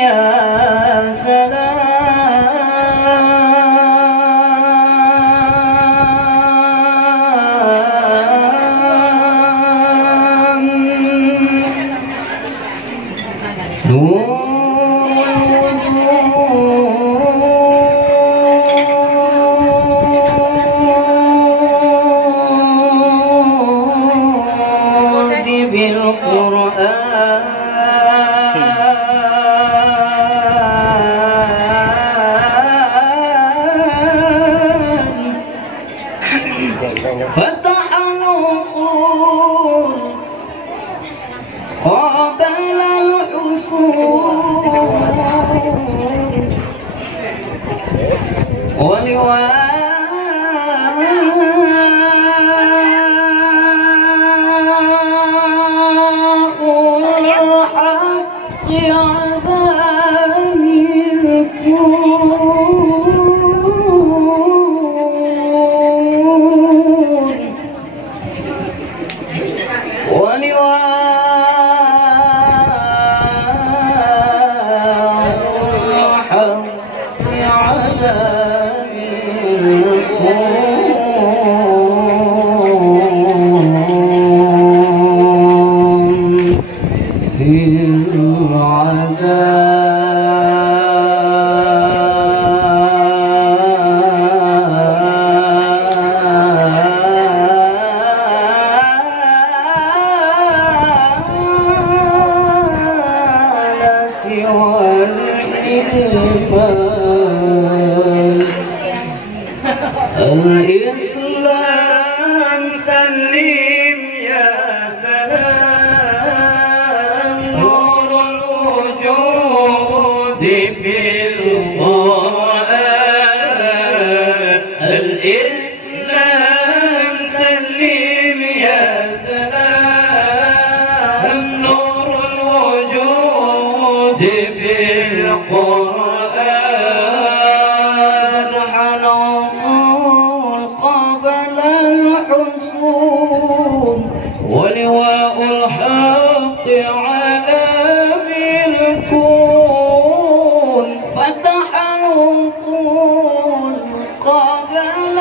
يا سلام نور بالقرآن فتح العقول قابل الحصول ولواء الإسلام سلم يا سلام نور الوجود بالقرآن الإسلام سلم يا سلام نور الوجود بالقرآن ولواء الحق على بالكون فتح العقول قبل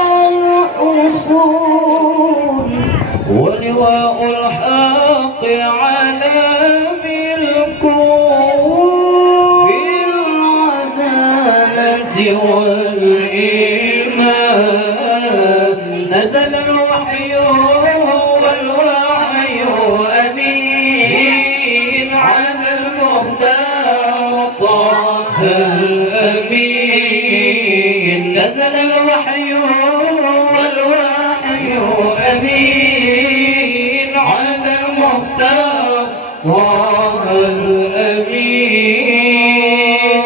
الحصول ولواء الحق على بالكون بالعدالة والإيمان نزل الوحي والوحي أمين على المختار طه الأمين نزل الوحي والوحي أمين على المختار طه الأمين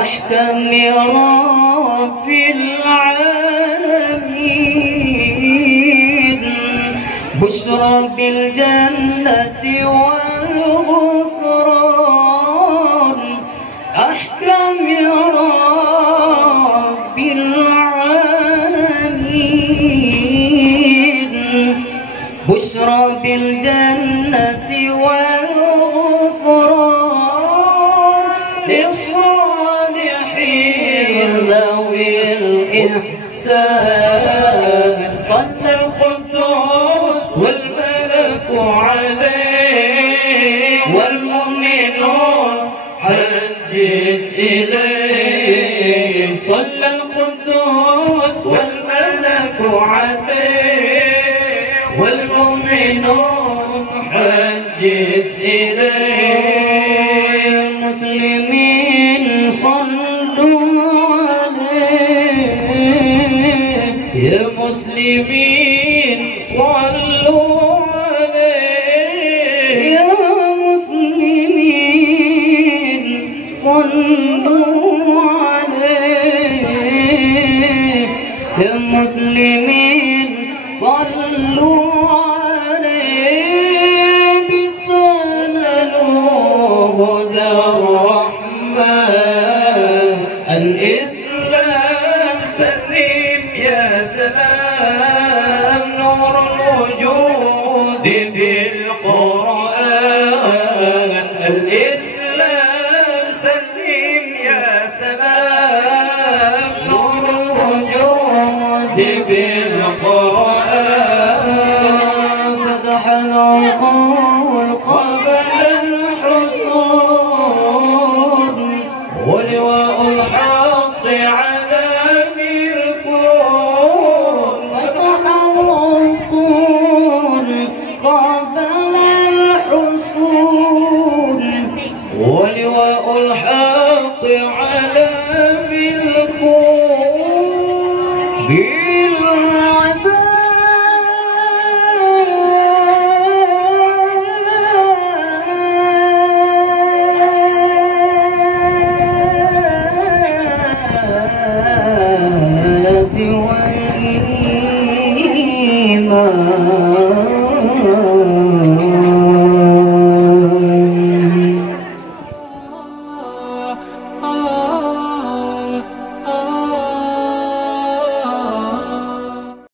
أحكم رب العالمين بشرى بالجنة والغفران أحكم يا رب العالمين بشرى بالجنة والغفران للصالحين ذوي الإحسان صلى القدوس والملك عليه والمؤمنون حجت إليه صلى القدوس والملك عليه والمؤمنون حجت إليه المسلمين صلوا عليه يا مسلمين صلوا عليه يا مسلمين صلوا عليه يا مسلمين صلوا عليه بتنالوا هدى الرحمن الإسلام سلم يا سلام نور الوجود بالقرآن الإسلام سلم يا سلام نور الوجود بالقرآن فتح العقول قبل الحصول ولواء الحق على الكون فتح العقول قبل الحصول ولواء الحق على الكون والإيمان